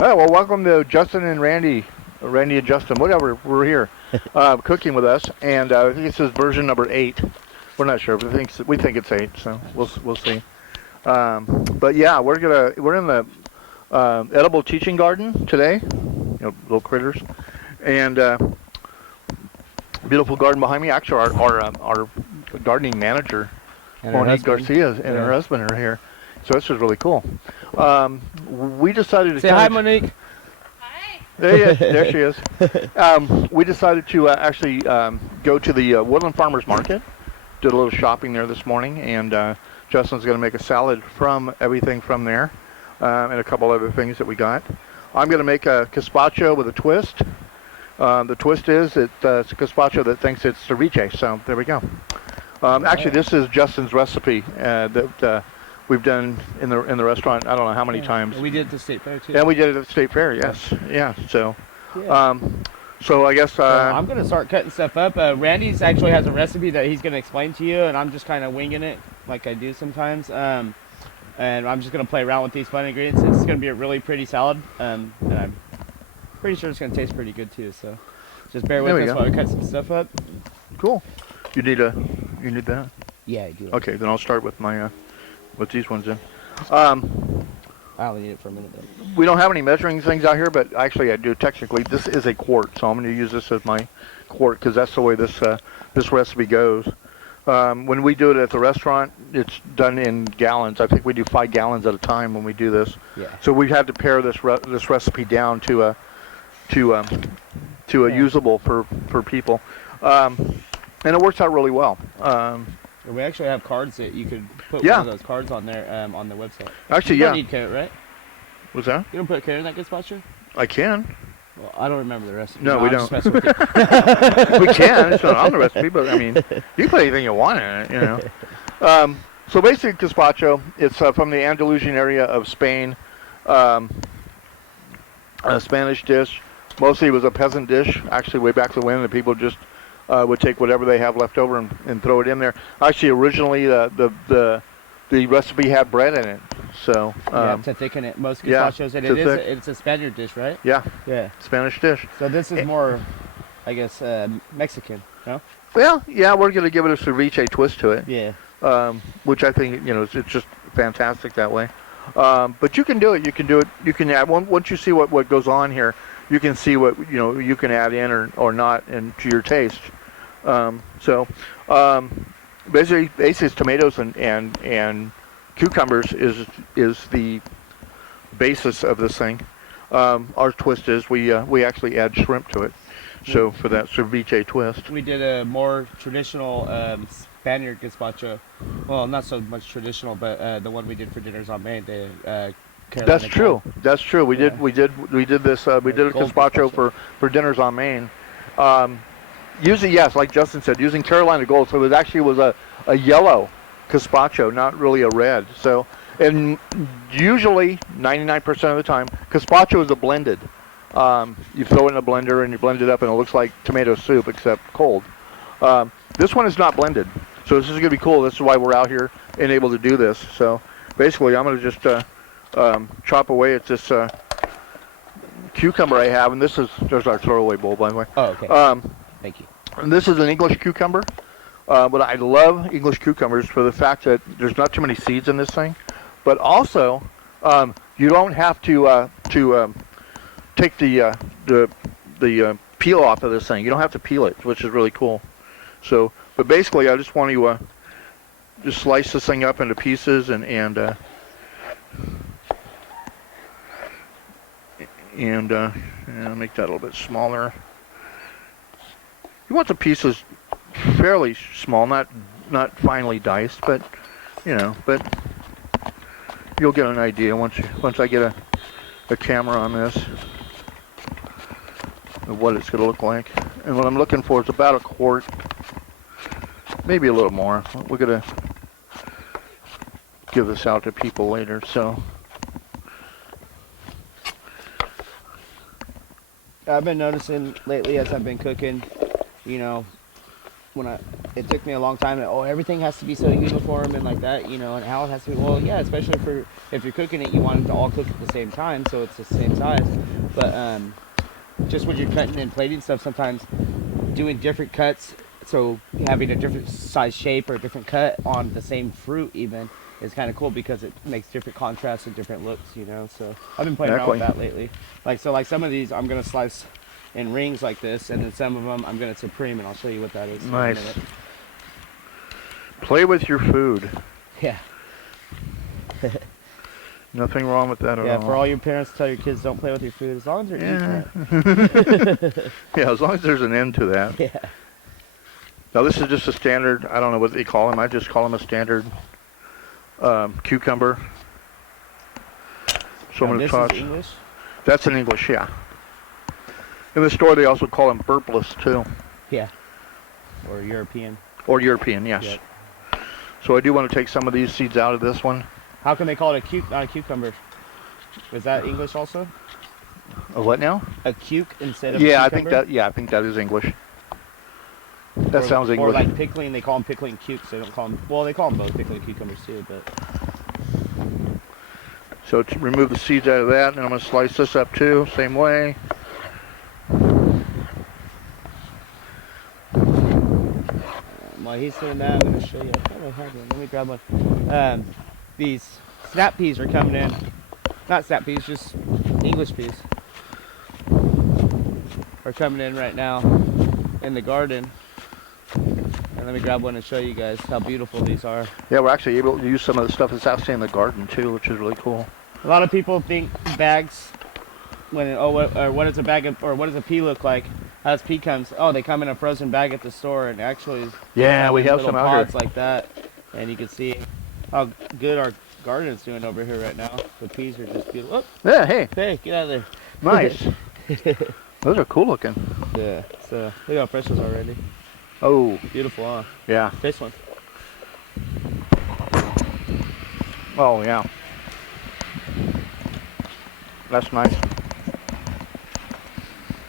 Oh, well, welcome to Justin and Randy, Randy and Justin, whatever. We're here, cooking with us, and I think this is version number 8. We're not sure, but we think it's 8, so we'll see. But yeah, we're in the edible teaching garden today, little critters, and beautiful garden behind me. Actually, our gardening manager, Monique Garcia, and her husband are here. So this is really cool. We decided to say hi, Monique. Hi. There she is. We decided to actually go to the Woodland Farmers Market. Did a little shopping there this morning, and Justin's going to make a salad from everything from there, and a couple other things that we got. I'm going to make a gazpacho with a twist. The twist is it's a gazpacho that thinks it's ceviche. So there we go. Actually, this is Justin's recipe that we've done in the restaurant. I don't know how many times. We did it at the state fair too. And we did it at the state fair. Yes. Yeah. So, so I guess I'm gonna start cutting stuff up. Randy's actually has a recipe that he's gonna explain to you, and I'm just kind of winging it like I do sometimes. And I'm just gonna play around with these fun ingredients. It's gonna be a really pretty salad, and I'm pretty sure it's gonna taste pretty good too. So, just bear with us while we cut some stuff up. Cool. You need that? Yeah, I do. Okay, then I'll start with my with these ones in. I only need it for a minute though. We don't have any measuring things out here, but actually I do technically. This is a quart, so I'm going to use this as my quart because that's the way this recipe goes. When we do it at the restaurant, it's done in gallons. I think we do 5 gallons at a time when we do this. Yeah. So we've had to pare this recipe down to a usable for people, and it works out really well. We actually have cards that you could put one of those cards on there on the website. Actually, you don't need carrot, right? What's that? You don't put carrot in that gazpacho? I can. Well, I don't remember the recipe. No, we don't. Just messing with you. We can. It's not on the recipe, but I mean, you can put anything you want in it, So basically, gazpacho, it's from the Andalusian area of Spain, a Spanish dish. Mostly it was a peasant dish, actually way back when, and people just would take whatever they have left over and throw it in there. Actually, originally the recipe had bread in it, so to thicken it. Most gazpachos, and it's a Spaniard dish, right? Yeah. Yeah. Spanish dish. So this is more, I guess, Mexican, no? Well, yeah, we're gonna give it a ceviche twist to it. Yeah. Which I think it's just fantastic that way. But you can do it. You can do it. You can add once you see what goes on here. You can see what you can add in or not and to your taste. Basically it's tomatoes and cucumbers is the basis of this thing. Our twist is we actually add shrimp to it. So for that ceviche twist. We did a more traditional Spaniard gazpacho. Well, not so much traditional, but the one we did for Dinners on Main. That's true. That's true. We did this. We did a gazpacho for Dinners on Main. Using, yes, like Justin said, using Carolina Gold. So it actually was a yellow gazpacho, not really a red. So, and usually 99% of the time, gazpacho is a blended. You throw it in a blender and you blend it up, and it looks like tomato soup except cold. This one is not blended, so this is going to be cool. This is why we're out here and able to do this. So basically, I'm going to just chop away at this cucumber I have, and there's our throwaway bowl, by the way. Oh, okay. Thank you. And this is an English cucumber, but I love English cucumbers for the fact that there's not too many seeds in this thing, but also you don't have to take the peel off of this thing. You don't have to peel it, which is really cool. So, but basically, I just want to just slice this thing up into pieces and make that a little bit smaller. You want the pieces fairly small, not finely diced, but but you'll get an idea once I get a camera on this of what it's going to look like. And what I'm looking for is about a quart, maybe a little more. We're going to give this out to people later, so. I've been noticing lately as I've been cooking, when it took me a long time. Oh, everything has to be so uniform and like that, you know, and how it has to be. Well, yeah, especially for if you're cooking it, you want it to all cook at the same time, so it's the same size. But just when you're cutting and plating stuff, sometimes doing different cuts, so having a different size shape or a different cut on the same fruit even is kind of cool because it makes different contrasts and different looks, you know. So I've been playing around with that lately. Like some of these I'm gonna slice in rings like this, and then some of them I'm gonna supreme, and I'll show you what that is. Nice. Play with your food. Yeah. Nothing wrong with that at all. Yeah, for all your parents, tell your kids don't play with your food as long as they're eating it. Yeah, as long as there's an end to that. Yeah. Now this is just a standard, I don't know what they call them, I just call them a standard cucumber. So I'm going to toss. This is English? That's in English, yeah. In the store they also call them burpless too. Yeah. Or European. Or European, yes. Yep. So I do want to take some of these seeds out of this one. How can they call it not a cucumber? Is that English also? A what now? A cuke instead of a cucumber? I think that is English. That sounds English. Or like pickling, they call them pickling cukes. They don't call them, well, they call them both pickling cucumbers too, but. So to remove the seeds out of that, and I'm going to slice this up too, same way. While he's doing that, I'm going to show you. I thought I had one. Let me grab one. These snap peas are coming in. Not snap peas, just English peas. Are coming in right now in the garden. And let me grab one and show you guys how beautiful these are. Yeah, we're actually able to use some of the stuff that's actually in the garden too, which is really cool. A lot of people think bags, what does a bag of, or what does a pea look like? How does pea comes? Oh, they come in a frozen bag at the store, and actually, yeah, we have little some out pods here like that, and you can see how good our garden is doing over here right now. The peas are just beautiful. Oh, yeah, hey, get out of there! Nice. Those are cool looking. Yeah. So look how fresh those are already. Oh, beautiful, huh? Yeah. Taste one. Oh yeah. That's nice.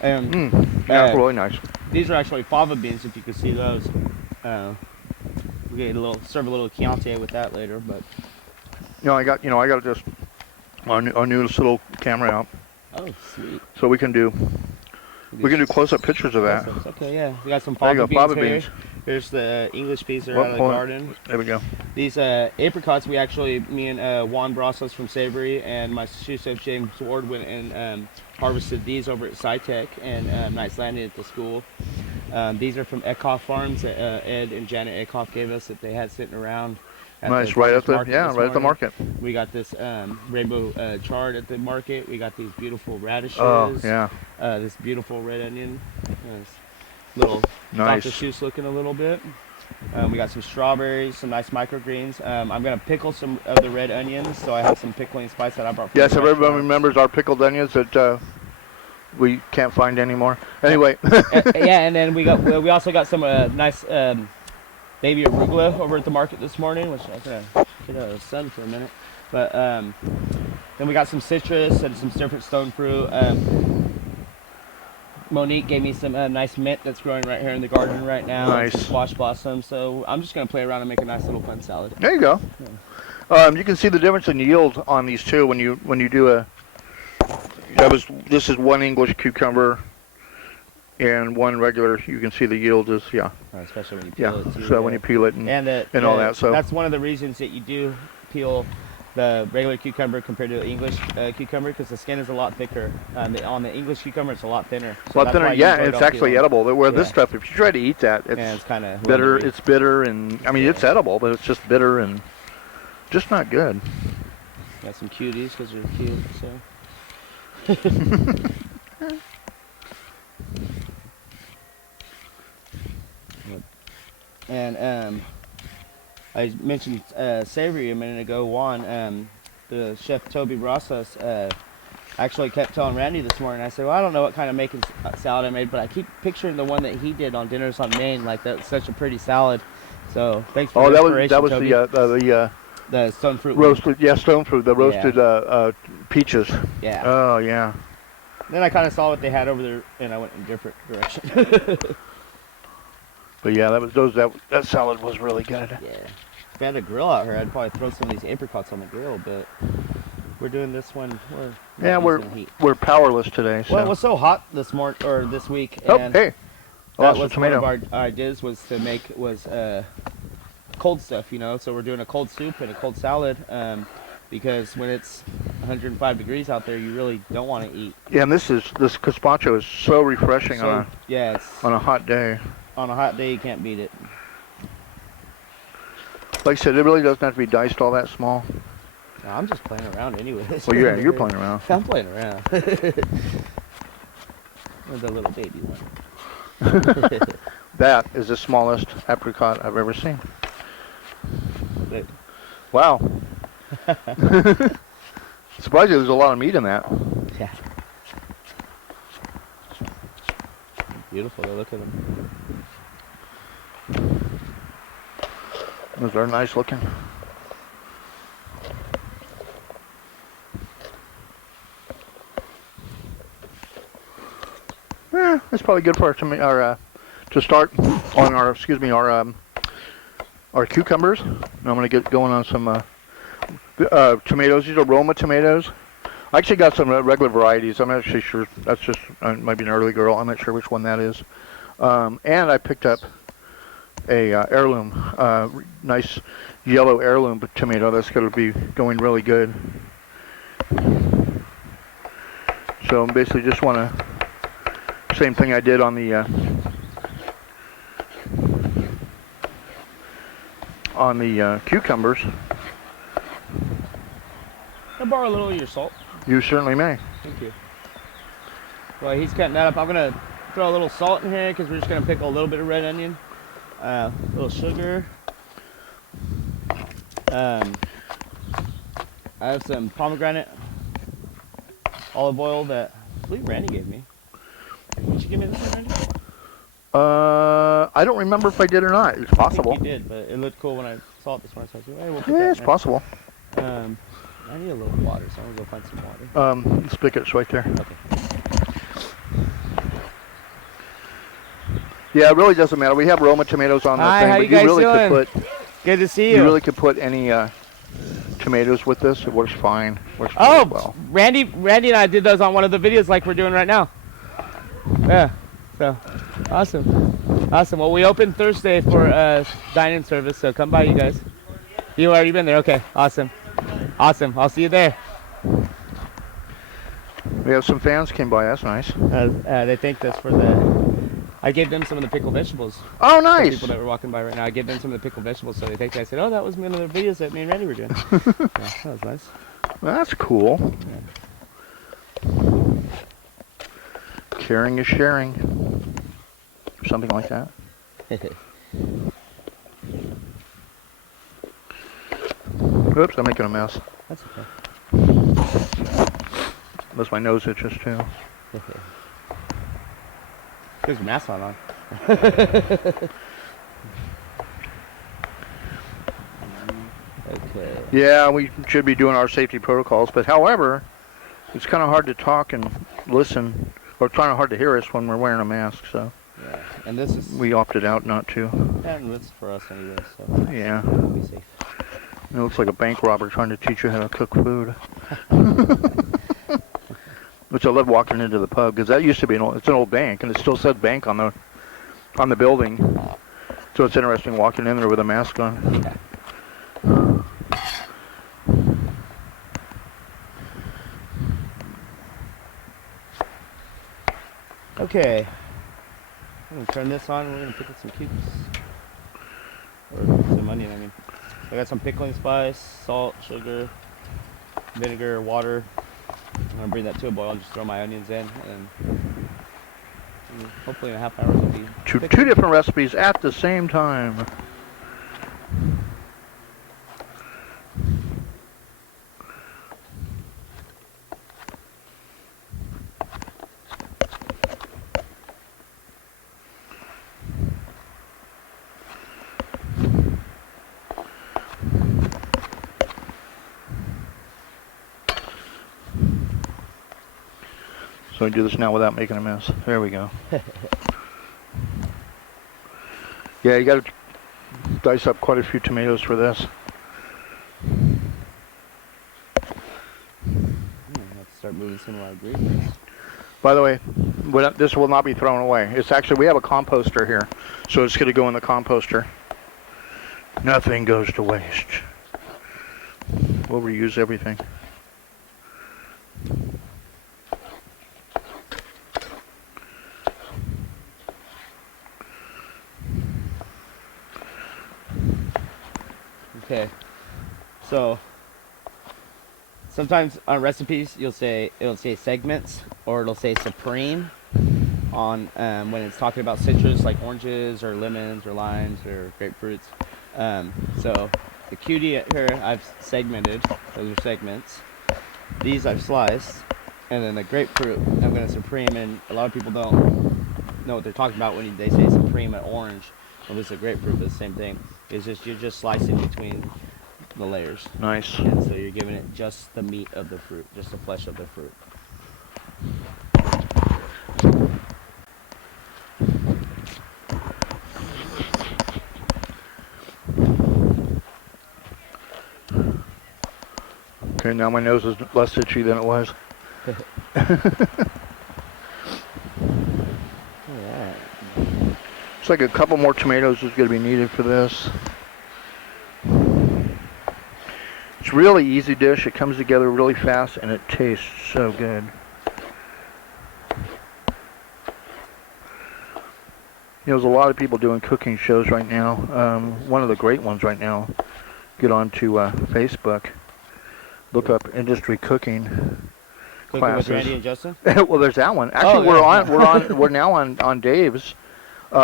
And yeah, really nice. These are actually fava beans, if you can see those. We get serve a little Chianti with that later, but. I got just our new little camera out. Oh, sweet. So we can do close-up pictures of that. Okay, yeah. We got some fava beans here. Here's the English peas that are out of the garden. There we go. These apricots, me and Juan Brasos from Savory and my sous chef James Ward went and harvested these over at SciTech and Knights Landing at the school. These are from Eckhoff Farms that Ed and Janet Eckhoff gave us that they had sitting around. Nice, right at the market. We got this rainbow chard at the market. We got these beautiful radishes. Oh, yeah. This beautiful red onion. Little nice. Dr. Seuss looking a little bit. We got some strawberries, some nice microgreens. I'm going to pickle some of the red onions, so I have some pickling spice that I brought from Yes, everyone remembers our pickled onions that we can't find anymore. Anyway. Yeah, and then we also got some nice baby arugula over at the market this morning, which I was going to get out of the sun for a minute. But then we got some citrus and some different stone fruit. Monique gave me some nice mint that's growing right here in the garden right now. Nice. Some squash blossoms. So I'm just going to play around and make a nice little fun salad. There you go. Yeah. You can see the difference in yield on these too when you do a. This is one English cucumber and one regular. You can see the yield is especially when you peel it too. So when you peel it and all that. So that's one of the reasons that you do peel the regular cucumber compared to the English cucumber, because the skin is a lot thicker. On the English cucumber, it's a lot thinner. So a lot thinner, yeah. It's actually edible. Where this stuff, if you try to eat that, it's kind of bitter. It's bitter, and I mean it's edible, but it's just bitter and just not good. Got some cuties because they're cute. So. And I mentioned Savory a minute ago. Juan, the chef Toby Brassos, actually kept telling Randy this morning. I said, well, I don't know what kind of making salad I made, but I keep picturing the one that he did on Dinners on Main. Like, that's such a pretty salad. So thanks for the inspiration, that was Toby. The stone fruit roasted, stone fruit, the roasted peaches. Yeah. Oh yeah. Then I kind of saw what they had over there, and I went in a different direction. But yeah, that salad was really good. Yeah. If we had a grill out here, I'd probably throw some of these apricots on the grill, but we're doing this one. Yeah, we're powerless today. So. Well, it was so hot this morning or this week, Oh, and hey, that was one of our ideas was to make cold stuff, you know. So we're doing a cold soup and a cold salad, because when it's 105 degrees out there, you really don't want to eat. Yeah, and this gazpacho is so refreshing on a hot day. On a hot day, you can't beat it. Like I said, it really doesn't have to be diced all that small. No, I'm just playing around anyway. Well, yeah, you're playing around. I'm playing around. The little baby one. That is the smallest apricot I've ever seen. But, wow. Surprised there's a lot of meat in that. Yeah. Beautiful, look at them. Those are nice looking. Yeah, it's probably good for to start on our cucumbers. And I'm gonna get going on some tomatoes. These are Roma tomatoes. I actually got some regular varieties. I'm not actually sure. That's just might be an early girl. I'm not sure which one that is. And I picked up a heirloom, nice yellow heirloom tomato. That's going to be going really good. So basically, just want to same thing I did on the cucumbers. Can I borrow a little of your salt? You certainly may. Thank you. Well, he's cutting that up. I'm gonna throw a little salt in here because we're just gonna pickle a little bit of red onion, a little sugar. I have some pomegranate olive oil that I believe Randy gave me. Did you give me this one, Randy? I don't remember if I did or not. It's possible. I think you did, but it looked cool when I saw it this morning. So I said, hey, we'll put yeah, that it's possible. I need a little water, so I'm gonna go find some water. The spigot's right there. Okay. Yeah, it really doesn't matter. We have Roma tomatoes on the Hi, thing, how but you guys really doing? could put. Good to see you. You really could put any tomatoes with this. It works fine. Works oh, well. Randy and I did those on one of the videos like we're doing right now. Yeah. So, awesome. Awesome. Well, we open Thursday for dine-in service, so come by, you guys. You already been there? Okay. Awesome. Awesome. I'll see you there. We have some fans came by. That's nice. They thanked us for the... I gave them some of the pickled vegetables. Oh, nice. People that were walking by right now, I gave them some of the pickled vegetables, so they thanked me. I said, oh, that was one of the videos that me and Randy were doing. Yeah, that was nice. That's cool. Yeah. Caring is sharing. Or something like that. Oops, I'm making a mess. That's okay. Unless my nose itches too. There's your mask on. Okay. Yeah, we should be doing our safety protocols, but however, it's kind of hard to talk and listen, or kind of hard to hear us when we're wearing a mask, so. Yeah, and this is... We opted out not to. And it's for us anyway, so... Yeah. We'll be safe. It looks like a bank robber trying to teach you how to cook food. Which I love walking into the pub, because that used to be it's an old bank, and it still said bank on the building. So it's interesting walking in there with a mask on. Okay. I'm going to turn this on, and we're going to pickle some cubes. Or some onion, I mean. I got some pickling spice, salt, sugar, vinegar, water. I'm going to bring that to a boil and just throw my onions in. And hopefully in a half hour it'll be two different recipes at the same time. So we do this now without making a mess. There we go. Yeah, you got to dice up quite a few tomatoes for this. Let's start moving some of our ingredients. By the way, this will not be thrown away. It's actually, we have a composter here, so it's going to go in the composter. Nothing goes to waste. We'll reuse everything. Okay, so sometimes on recipes it'll say segments or it'll say supreme on when it's talking about citrus like oranges or lemons or limes or grapefruits. So the cutie here I've segmented; those are segments. These I've sliced, and then the grapefruit I'm going to supreme. And a lot of people don't know what they're talking about when they say supreme and orange. Well, this is a grapefruit, but the same thing. It's just you're just slicing between the layers. Nice. And so you're giving it just the meat of the fruit, just the flesh of the fruit. Okay, now my nose is less itchy than it was. Alright. It's like a couple more tomatoes is going to be needed for this. It's a really easy dish. It comes together really fast and it tastes so good. You know, there's a lot of people doing cooking shows right now. One of the great ones right now. Get on to Facebook. Look up industry cooking Cooking classes. with Randy and Justin? Well, there's that one. Actually, yeah. we're now on Dave's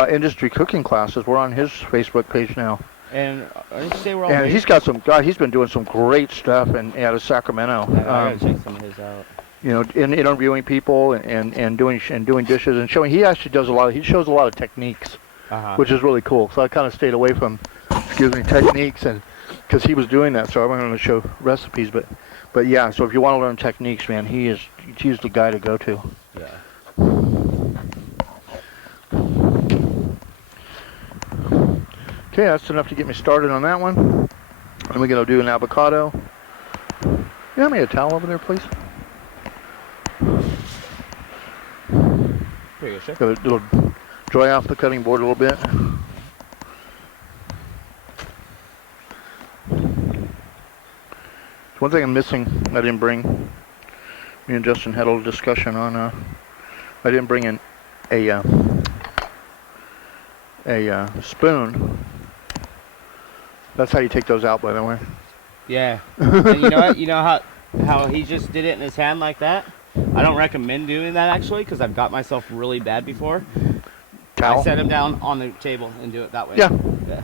industry cooking classes. We're on his Facebook page now. And did you say we're all And he's got some. God, he's been doing some great stuff out of Sacramento. I gotta check some of his out. You know, interviewing people and doing dishes and showing. He actually does a lot. He shows a lot of techniques, which is really cool. So I kind of stayed away from, techniques and because he was doing that. So I wasn't going to show recipes, but yeah. So if you want to learn techniques, man, he's the guy to go to. Yeah. Okay, that's enough to get me started on that one. And we're going to do an avocado. You have me a towel over there, please? Pretty good, chef. It'll dry off the cutting board a little bit. One thing I'm missing, I didn't bring. Me and Justin had a little discussion on. I didn't bring in a spoon. That's how you take those out, by the way. Yeah. And you know what? You know how he just did it in his hand like that? I don't recommend doing that actually because I've got myself really bad before. Towel? I set him down on the table and do it that way. Yeah. Yeah.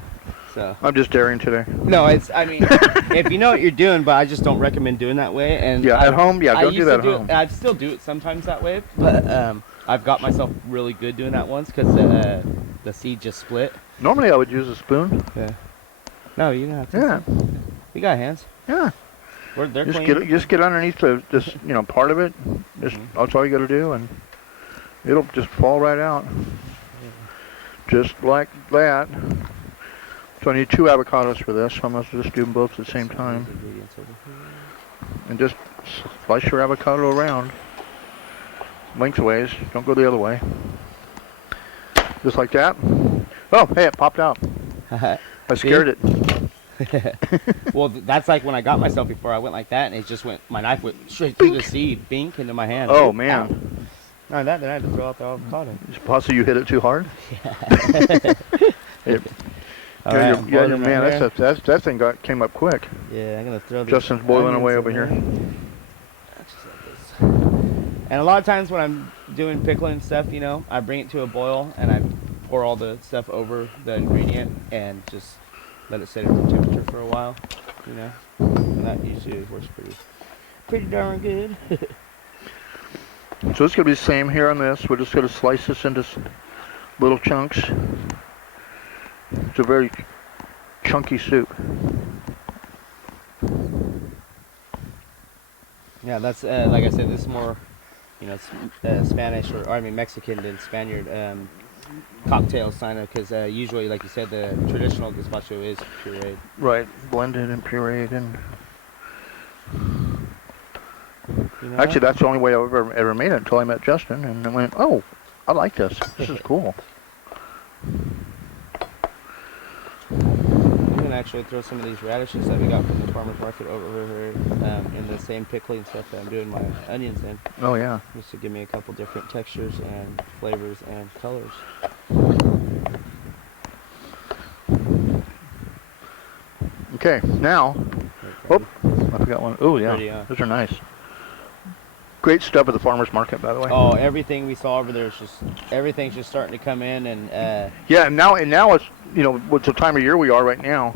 So. I'm just daring today. No, I mean, if you know what you're doing, but I just don't recommend doing that way. And yeah, at home, yeah, don't do that at home. I still do it sometimes that way, but I've got myself really good doing that once because the seed just split. Normally, I would use a spoon. Yeah. No, you don't have to. Yeah. We got hands. Yeah. They're clean. Just get underneath this, part of it. That's all you got to do, and it'll just fall right out. Just like that. So I need 2 avocados for this. So I'm going to just do them both at the same time. And just slice your avocado around. Lengthways. Don't go the other way. Just like that. Oh, hey, it popped out. I scared it. Well, that's like when I got myself before. I went like that, and it just went. My knife went straight through the seed, bink, into my hand. Oh man! No, then I had to throw out the avocado. Possibly you hit it too hard. Yeah. Man, that thing came up quick. Yeah, I'm gonna throw. Justin's boiling away over here. And a lot of times when I'm doing pickling stuff, I bring it to a boil and I pour all the stuff over the ingredient and just let it sit at room temperature for a while, and that usually works pretty darn good. So it's gonna be the same here on this. We're just gonna slice this into little chunks. It's a very chunky soup. Yeah, that's like I said. This is more, Spanish or I mean Mexican than Spaniard. cocktails, kind of, because usually, like you said, the traditional gazpacho is pureed. Right, blended and pureed, and You know actually what? that's the only way I ever made it until I met Justin, and I went, oh, I like this. This is cool. I'm gonna actually throw some of these radishes that we got from the farmer's market over here in the same pickling stuff that I'm doing my onions in, Oh yeah. just to give me a couple different textures and flavors and colors. Okay, now, oh, I forgot one. Oh yeah, Pretty, those are nice. Great stuff at the farmer's market, by the way. Oh, everything we saw over there is just, everything's just starting to come in, and Yeah, and now it's, you know, what's the time of year we are right now.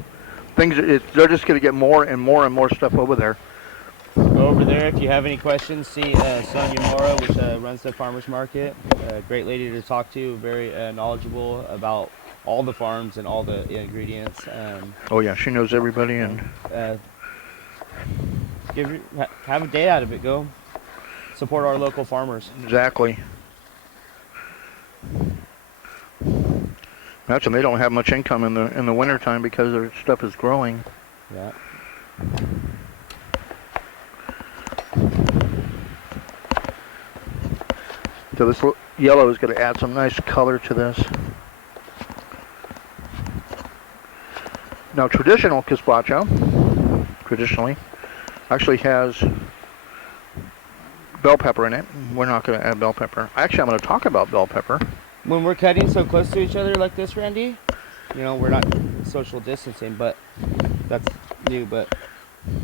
They're just going to get more and more and more stuff over there. go over there if you have any questions. See Sonia Mora, which runs the farmer's market. Great lady to talk to, very knowledgeable about all the farms and all the ingredients. Oh yeah, she knows everybody, and have a day out of it. Go support our local farmers. exactly. Imagine they don't have much income in the wintertime because their stuff is growing. Yeah. So this yellow is going to add some nice color to this. Now traditional gazpacho, traditionally, actually has bell pepper in it. We're not going to add bell pepper. Actually, I'm going to talk about bell pepper. When we're cutting so close to each other like this, Randy, you know, we're not social distancing, but that's new. But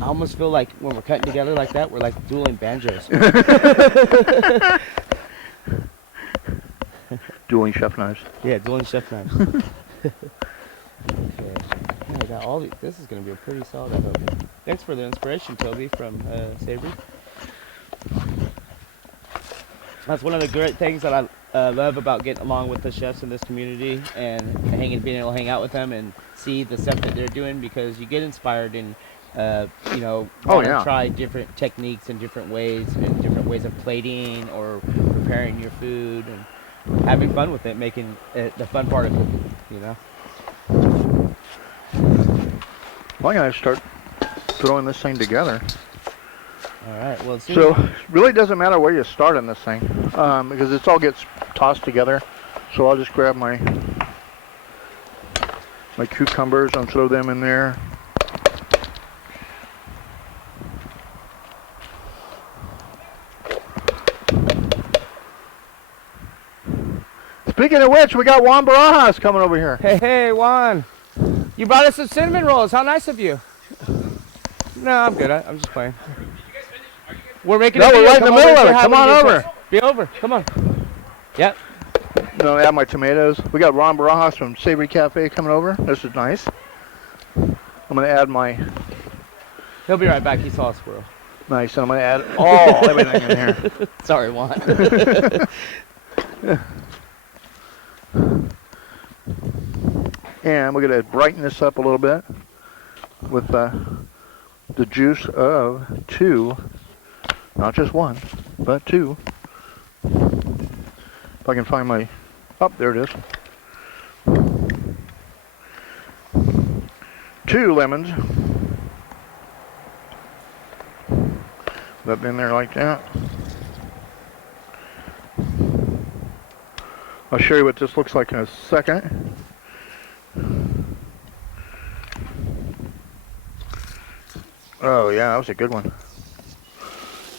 I almost feel like when we're cutting together like that, we're like dueling banjos. Dueling chef knives. Yeah, dueling chef knives. Okay. Yeah, I got all these. This is going to be a pretty solid, I hope. Thanks for the inspiration, Toby, from Savory. That's one of the great things that I love about getting along with the chefs in this community and being able to hang out with them and see the stuff that they're doing, because you get inspired and you know, want to try different techniques and different ways of plating or preparing your food and having fun with it, making it the fun part of it, you know. Well, I'm going to start throwing this thing together. All right. Well, so it really doesn't matter where you start on this thing, because it all gets tossed together. So I'll just grab my cucumbers and throw them in there. Speaking of which, we got Juan Barajas coming over here. Hey, Juan. You brought us some cinnamon rolls. How nice of you. No, I'm good. I'm just playing. We're making a video. We're right in the middle of it. Come on over. Be over. Come on. Yep. No, I have my tomatoes. We got Ron Barajas from Savory Cafe coming over. This is nice. I'm going to add my... He'll be right back. He saw a squirrel. Nice. And I'm going to add all everything in here. Sorry, Juan. And we're going to brighten this up a little bit with the juice of 2, not just 1, but 2. If I can find my, oh, there it is. 2 lemons. Put that in there like that. I'll show you what this looks like in a second. Oh yeah, that was a good one.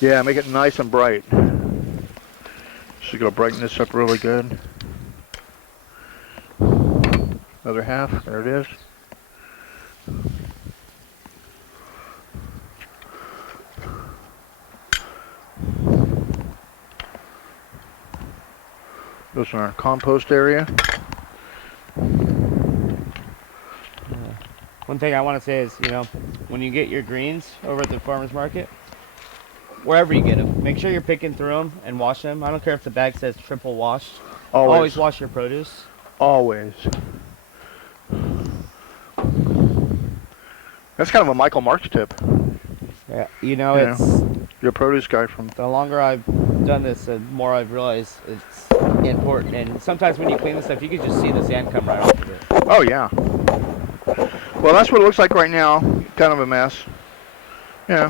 Yeah, make it nice and bright. Just gonna brighten this up really good. Other half, there it is. This is our compost area. One thing I want to say is, you know, when you get your greens over at the farmer's market, wherever you get them, make sure you're picking through them and wash them. I don't care if the bag says triple washed. Always wash your produce. Always. That's kind of a Michael Marks tip. Yeah, you know, it's your produce guy from. The longer I've done this, the more I've realized it's important. And sometimes when you clean this stuff, you can just see the sand come right off of it. Oh yeah. Well, that's what it looks like right now. Kind of a mess. Yeah.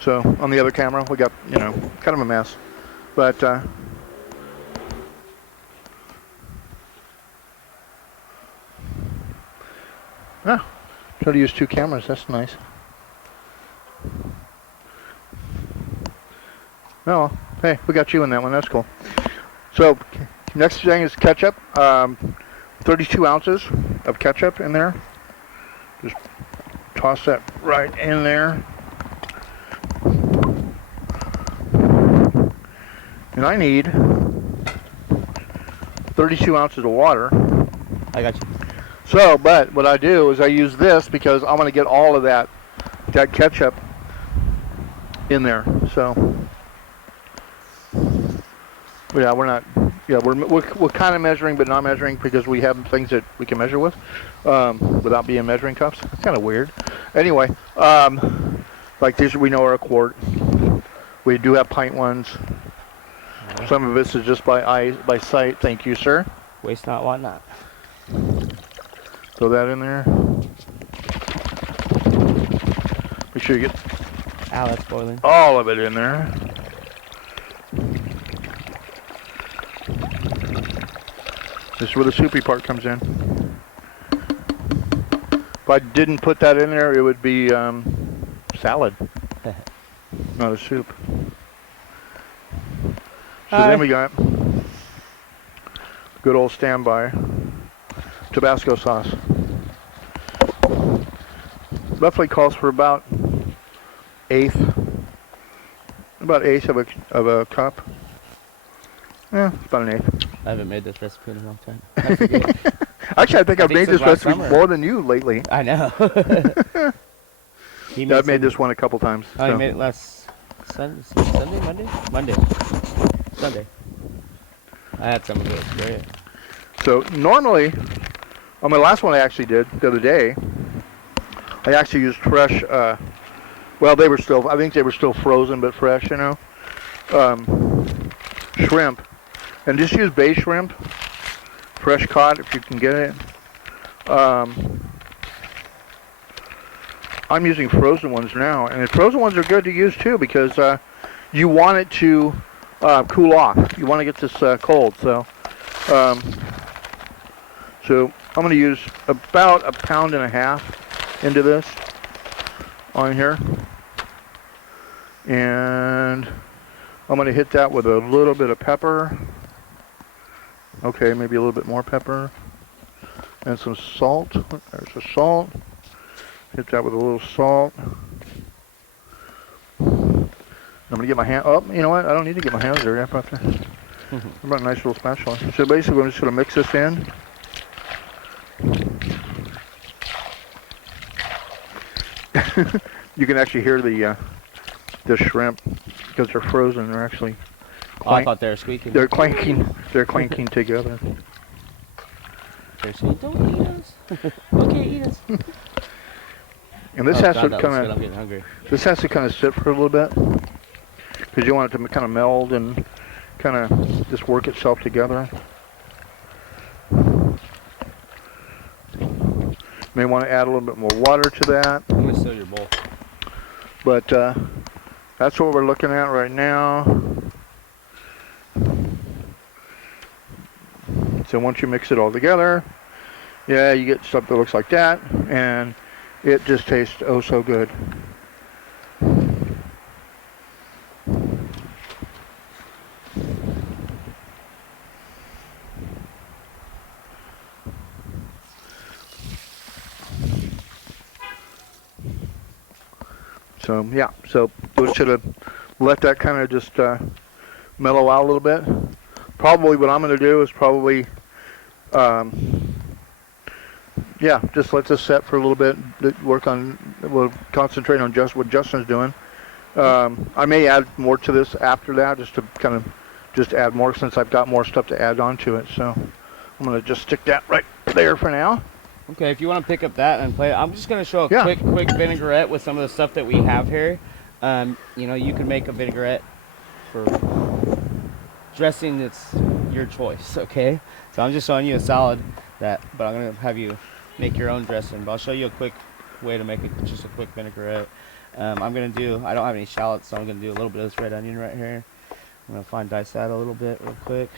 So on the other camera, we got, you know, kind of a mess. But yeah, try to use 2 cameras. That's nice. Oh, hey, we got you in that one. That's cool. So next thing is ketchup. 32 ounces of ketchup in there. Just toss that right in there. And I need 32 ounces of water. I got you. So, but what I do is I use this because I want to get all of that ketchup in there. So, yeah, we're kind of measuring, but not measuring because we have things that we can measure with without being measuring cups. It's kind of weird. Anyway, like these we know are a quart. We do have pint ones. Some of this is just by sight. Thank you, sir. Waste not, want not. Throw that in there. Make sure you get Ow, that's boiling. all of it in there. This is where the soupy part comes in. If I didn't put that in there, it would be salad, not a soup. So then we got good old standby Tabasco sauce. Roughly calls for about eighth of a cup. Yeah, about an eighth. I haven't made this recipe in a long time. Actually, I think I've made this recipe summer. more than you lately. I know. I've made this one a couple times. Oh, you made it last Sunday, Monday? Sunday. I had some of it. Great. So normally, on my last one I actually did the other day, I actually used fresh, well, I think they were still frozen but fresh, you know, shrimp. And just use bay shrimp, fresh caught if you can get it. I'm using frozen ones now, and the frozen ones are good to use too because you want it to cool off. You want to get this cold, so I'm going to use about 1.5 pounds into this on here, and I'm going to hit that with a little bit of pepper. Okay, maybe a little bit more pepper and some salt. There's the salt. Hit that with a little salt. I'm gonna get my hand. Oh, you know what? I don't need to get my hands dirty. How about a nice little spatula? So basically, I'm just gonna mix this in. You can actually hear the shrimp because they're frozen. They're actually. Oh, I thought they were squeaking. They're clanking. They're clanking together. They're saying, "Don't eat us." Okay, eat us. And this has to kind of. I'm getting hungry. This has to kind of sit for a little bit because you want it to kind of meld and kind of just work itself together. May want to add a little bit more water to that. I'm gonna steal your bowl. But that's what we're looking at right now. So once you mix it all together, yeah, you get stuff that looks like that, and it just tastes oh so good. So yeah, so we should have let that kind of just mellow out a little bit. Probably what I'm going to do is probably, yeah, just let this set for a little bit. We'll concentrate on just what Justin's doing. I may add more to this after that, just to kind of just add more since I've got more stuff to add on to it. So I'm going to just stick that right there for now. Okay, if you want to pick up that and play it, I'm just going to show a quick vinaigrette with some of the stuff that we have here. You know, you can make a vinaigrette for dressing. It's your choice, okay? So I'm just showing you a salad but I'm gonna have you make your own dressing. But I'll show you a quick way to make it, just a quick vinaigrette. I don't have any shallots, so I'm gonna do a little bit of this red onion right here. I'm gonna fine dice that a little bit real quick.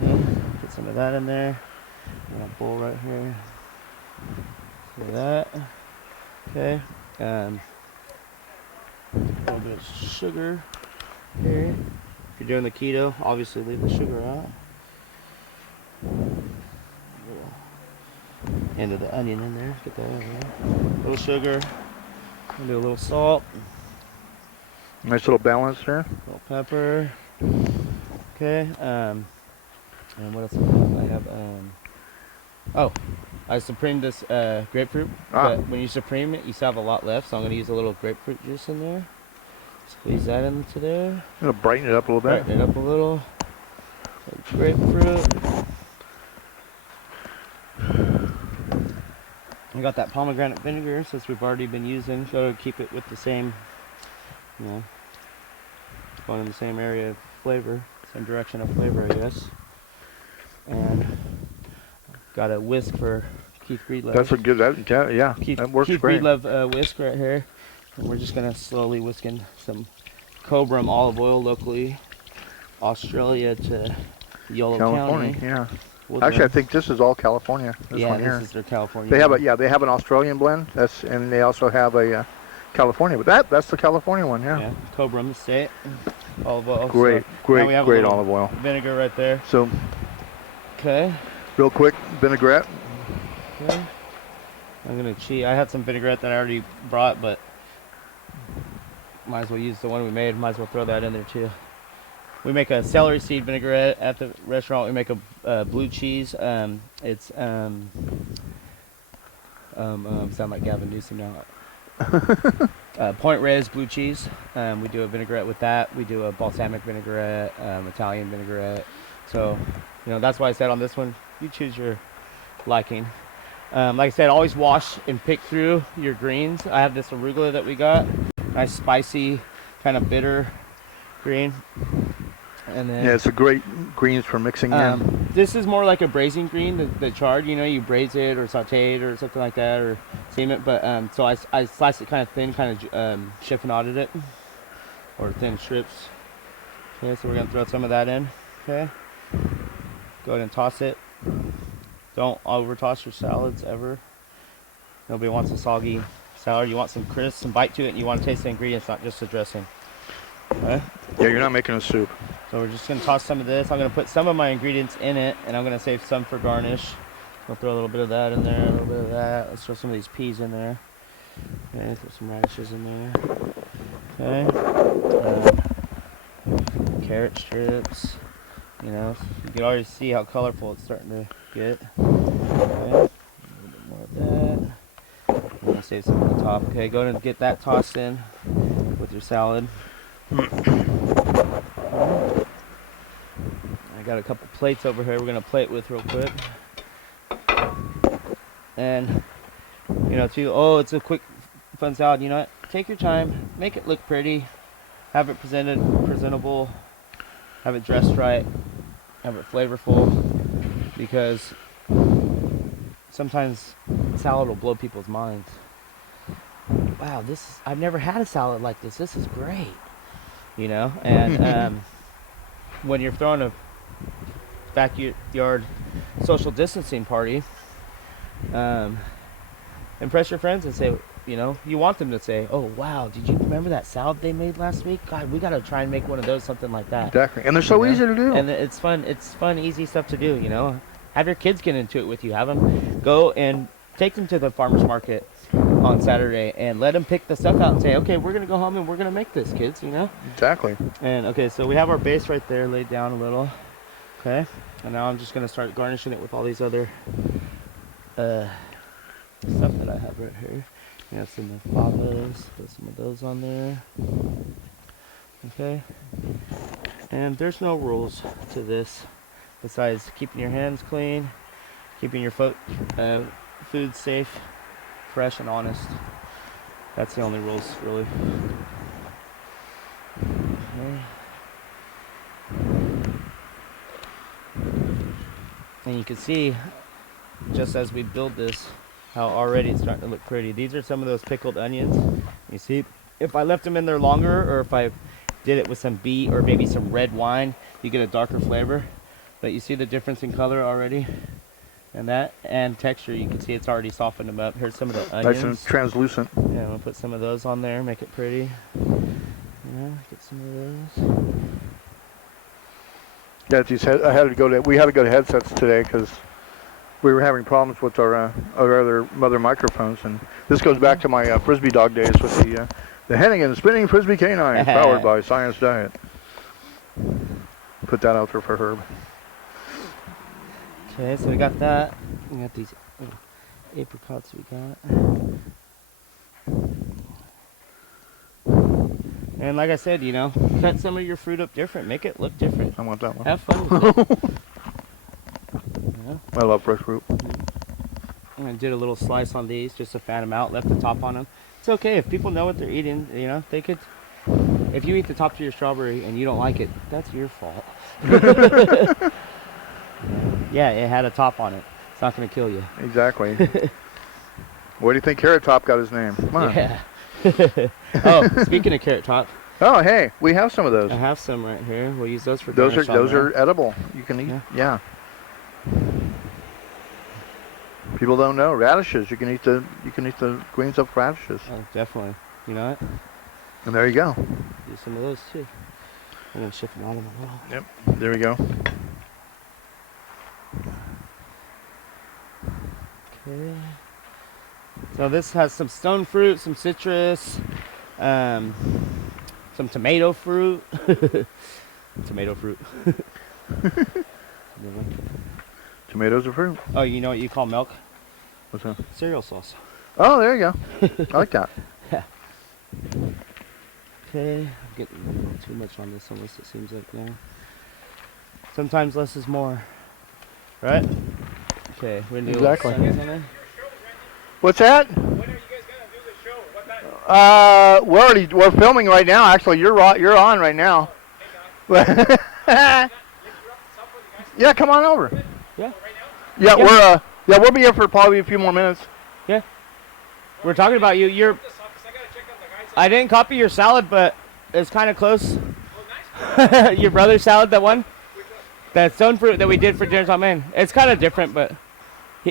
Put some of that in there. And a bowl right here. See that? Okay. A little bit of sugar here. If you're doing the keto, obviously leave the sugar out. End of the onion in there. Get that in there. A little sugar. And do a little salt. Nice little balance there. A little pepper. Okay. And what else I have? I supremed this grapefruit. But when you supreme it, you still have a lot left. So I'm going to use a little grapefruit juice in there. Squeeze that into there. It'll brighten it up a little bit. Brighten it up a little. Grapefruit. I got that pomegranate vinegar since we've already been using. So to keep it with the same, going in the same area of flavor, same direction of flavor, I guess. And got a whisk for Keith Breedlove. That's a good, that works Keith great. Breedlove whisk right here. And we're just gonna slowly whisk in some Cobram olive oil, locally Australia to Yolo California, County. yeah. Woodland. Actually, I think this is all California. This one here. This is their California. They have they have an Australian blend. And they also have a California. But that's the California one, yeah. Yeah, Cobram Estate olive oil. Great, So great olive oil. Vinegar right there. So, okay. Real quick, vinaigrette. Okay. I'm gonna cheat. I had some vinaigrette that I already brought, but might as well use the one we made. Might as well throw that in there too. We make a celery seed vinaigrette at the restaurant. We make a blue cheese. It's sound like Gavin Newsom now. Point Reyes blue cheese. We do a vinaigrette with that. We do a balsamic vinaigrette, Italian vinaigrette. So, that's why I said on this one, you choose your liking. Like I said, always wash and pick through your greens. I have this arugula that we got. Nice spicy, kind of bitter green. And then, it's a great greens for mixing in. This is more like a braising green, the chard. You braise it or saute it or something like that, or steam it. But so I sliced it kind of thin, kind of chiffonaded it, or thin strips. Okay, so we're gonna throw some of that in. Okay, go ahead and toss it. Don't over toss your salads ever. Nobody wants a soggy salad. You want some crisp, some bite to it, and you want to taste the ingredients, not just the dressing. Okay? Yeah, you're not making a soup. So we're just gonna toss some of this. I'm gonna put some of my ingredients in it, and I'm gonna save some for garnish. We'll throw a little bit of that in there, a little bit of that. Let's throw some of these peas in there. Okay, throw some radishes in there. Okay. Carrot strips. You can already see how colorful it's starting to get. Okay. A little bit more of that. I'm gonna save some at the top. Okay, go ahead and get that tossed in with your salad. I got a couple plates over here we're gonna plate with real quick. And it's a quick fun salad. Take your time, make it look pretty, have it presentable, have it dressed right, have it flavorful, because sometimes salad will blow people's minds. Wow, I've never had a salad like this. This is great. And when you're throwing a backyard social distancing party, impress your friends and say, you want them to say, oh wow, did you remember that salad they made last week? God, we gotta try and make one of those, something like that. Exactly, and they're so easy to do. And it's fun, easy stuff to do. Have your kids get into it with you. Have them go and take them to the farmer's market on Saturday and let them pick the stuff out and say, okay, we're gonna go home and we're gonna make this, kids. Exactly. And okay, so we have our base right there laid down a little. Okay, and now I'm just gonna start garnishing it with all these other stuff that I have right here. Some avos, put some of those on there. Okay, and there's no rules to this besides keeping your hands clean, keeping your food safe, fresh and honest. That's the only rules, really. Okay. And you can see, just as we build this, how already it's starting to look pretty. These are some of those pickled onions. You see, if I left them in there longer, or if I did it with some beet or maybe some red wine, you get a darker flavor. But you see the difference in color already? And that, and texture, you can see it's already softened them up. Here's some of the onions. Nice and translucent. Yeah, I'm gonna put some of those on there, make it pretty. Yeah, get some of those. Yeah, we had to go to headsets today because we were having problems with our other mother microphones, and this goes back to my frisbee dog days with the Hennigan spinning frisbee canine powered by Science Diet. Put that out there for Herb. Okay, so we got that. We got these apricots we got. And like I said, you know, cut some of your fruit up different. Make it look different. I want that one. Have fun with it. Yeah. I love fresh fruit. And I did a little slice on these just to fan them out, left the top on them. It's okay if people know what they're eating, you know, they could. If you eat the top to your strawberry and you don't like it, that's your fault. Yeah, it had a top on it. It's not going to kill you. Exactly. Where do you think Carrot Top got his name? Come on. Yeah. Oh, speaking of Carrot Top. Oh, hey, we have some of those. I have some right here. We'll use those for those garnish are edible. You can eat. Yeah. People don't know radishes. You can eat the greens of radishes. Oh, definitely. You know what? And there you go. Do some of those too. I'm gonna shift them out of the wall. Yep. There we go. Okay. So this has some stone fruit, some citrus, some tomato fruit. Tomato fruit. Tomatoes are fruit. Oh, you know what you call milk? What's that? Cereal sauce. Oh, there you go. I like that. Yeah. Okay, I'm getting too much on this unless it seems like now. Sometimes less is more. Right? Okay, we're gonna do exactly. What's that? When are you guys gonna do the show? What time? We're filming right now. Actually, you're on right now. Yeah, come on over. Yeah. Yeah, we'll be here for probably a few more minutes. Yeah. We're talking about you. I didn't copy your salad, but it's kind of close. Your brother's salad, that one? That stone fruit that we did for Dinner's on Main. It's kind of different, but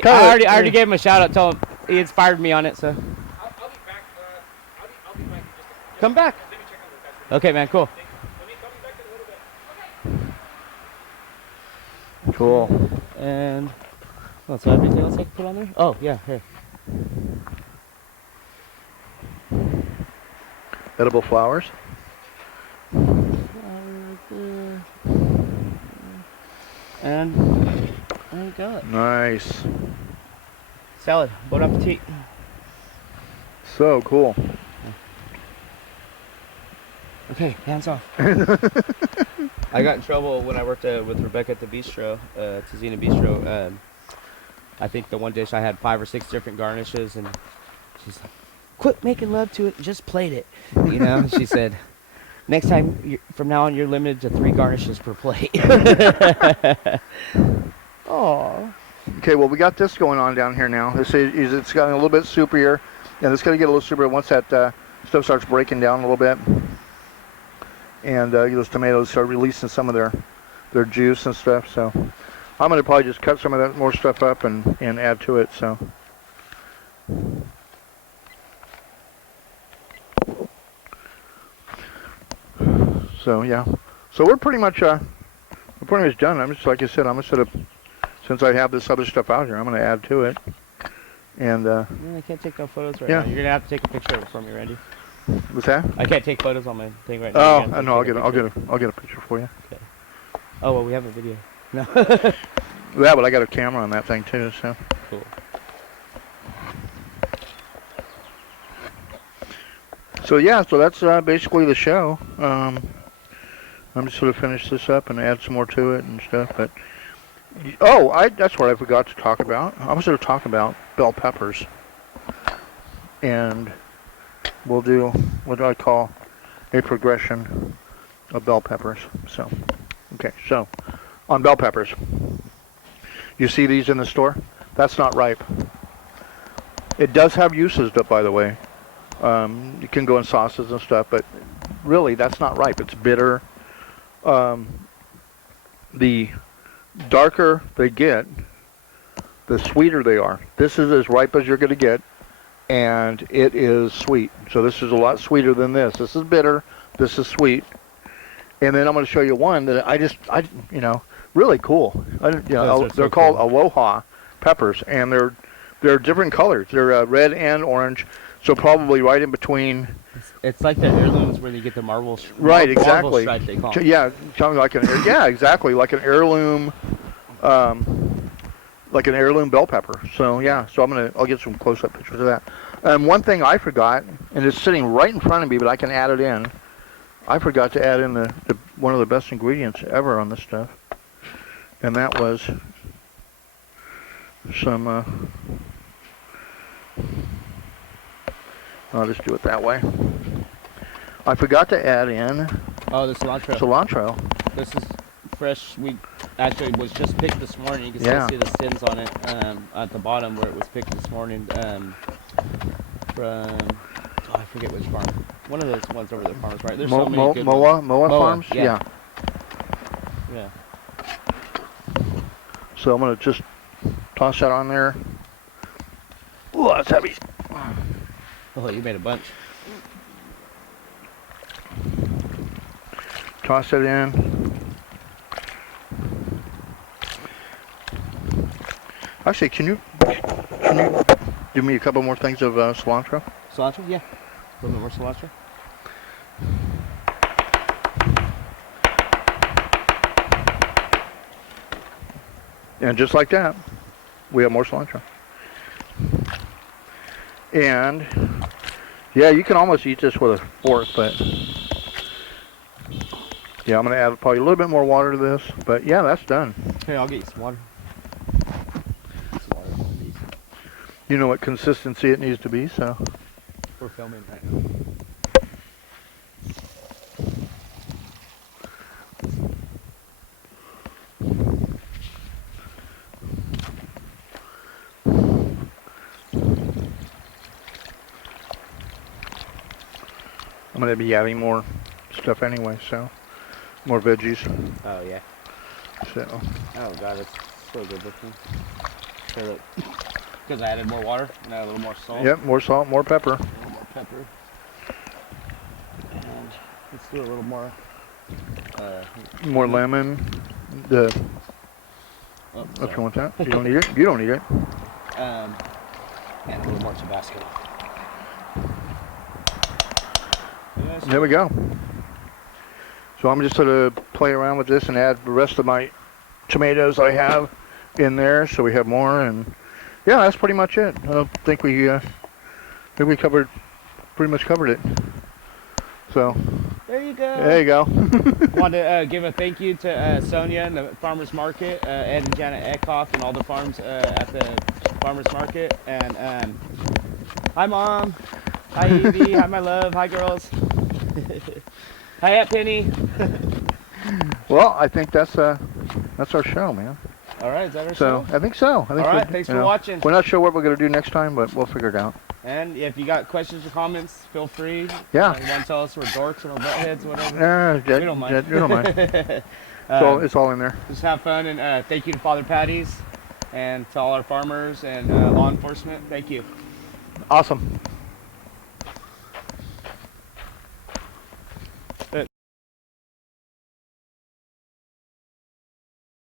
I already gave him a shout out. Told him he inspired me on it. So. I'll be back. I'll be back in just a Come back. Let me check on the rest. Okay, man. Cool. Let me call you back in a little bit. Cool. And so everything else I can put on there? Oh yeah, here. Edible flowers. And there you go. Nice. Salad. Bon appetit. So cool. Okay, hands off. I got in trouble when I worked with Rebecca at the bistro, Tazina Bistro. I think the one dish I had 5 or 6 different garnishes, and she's like, "Quit making love to it, just plate it." You know, she said, "Next time, from now on, you're limited to 3 garnishes per plate." Aww. Okay, well, we got this going on down here now. It's gotten a little bit soupier, and it's going to get a little soupier once that stuff starts breaking down a little bit. And those tomatoes start releasing some of their juice and stuff. So I'm going to probably just cut some of that more stuff up and add to it. So yeah. So we're pretty much done. I'm just, like I said, I'm going to set up, since I have this other stuff out here, I'm going to add to it. And I can't take no photos right yeah. now. You're gonna have to take a picture of it for me, Randy. What's that? I can't take photos on my thing right now. Oh, no, I'll get a picture for you. Okay. Oh well, we have a video. No. Yeah, but I got a camera on that thing too, so. Cool. So yeah, so that's basically the show. I'm just going to finish this up and add some more to it and stuff. But that's what I forgot to talk about. I was going to talk about bell peppers, and we'll do what do I call a progression of bell peppers. So, okay, so on bell peppers, you see these in the store? That's not ripe. It does have uses, by the way. You can go in sauces and stuff, but really, that's not ripe. It's bitter. The darker they get, the sweeter they are. This is as ripe as you're going to get, and it is sweet. So this is a lot sweeter than this. This is bitter. This is sweet. And then I'm going to show you one that really cool. They're called Aloha peppers, and they're different colors. They're red and orange, so probably right in between. It's like the heirlooms where you get the marbles. Right, exactly. Marble stripe, they call 'em. Yeah, something like exactly, like an heirloom, bell pepper. So yeah, so I'll get some close-up pictures of that. One thing I forgot, and it's sitting right in front of me, but I can add it in. I forgot to add in one of the best ingredients ever on this stuff, and that was some. I'll just do it that way. I forgot to add in Oh, the cilantro. cilantro. This is fresh. We actually was just picked this morning. You can Yeah. still see the stems on it at the bottom where it was picked this morning from. I forget which farm. One of those ones over there, Farmers Market. There's so many good ones. Moa Farms? Yeah. Yeah. So I'm going to just toss that on there. Ooh, that's heavy. Oh, you made a bunch. Toss it in. Actually, can you give me a couple more things of cilantro? Cilantro? Yeah. A little bit more cilantro. And just like that, we have more cilantro. And yeah, you can almost eat this with a fork, but yeah, I'm going to add probably a little bit more water to this. But yeah, that's done. Hey, I'll get you some water. Some water, please. You know what consistency it needs to be, so. We're filming right now. I'm going to be adding more stuff anyway, so more veggies. Oh, yeah. So Oh, God, it's so good looking. Because I added more water and added a little more salt. yep, more salt, more pepper. A little more pepper. And let's do a little more. More lemon. Oh, If sorry. you want that. You don't need it. You don't need it. And a little more Tabasco. Yes. There we go. So I'm just going to play around with this and add the rest of my tomatoes I have in there, so we have more. And yeah, that's pretty much it. I think we pretty much covered it. So There you go. there you go. Want to give a thank you to Sonia and the Farmers Market, Ed and Janet Eckhoff, and all the farms at the Farmers Market. And hi, Mom. Hi, Evie. Hi, my love. Hi, girls. Hi, Aunt Penny. Well, I think that's our show, man. All right, is that our So show? I think so. I think All right, thanks for watching. We're not sure what we're going to do next time, but we'll figure it out. And if you got questions or comments, feel free. Yeah. You want to tell us we're dorks or buttheads, whatever. We don't mind. We don't mind. So it's all in there. Just have fun, and thank you to Father Patty's and to all our farmers and law enforcement. Thank you. Awesome.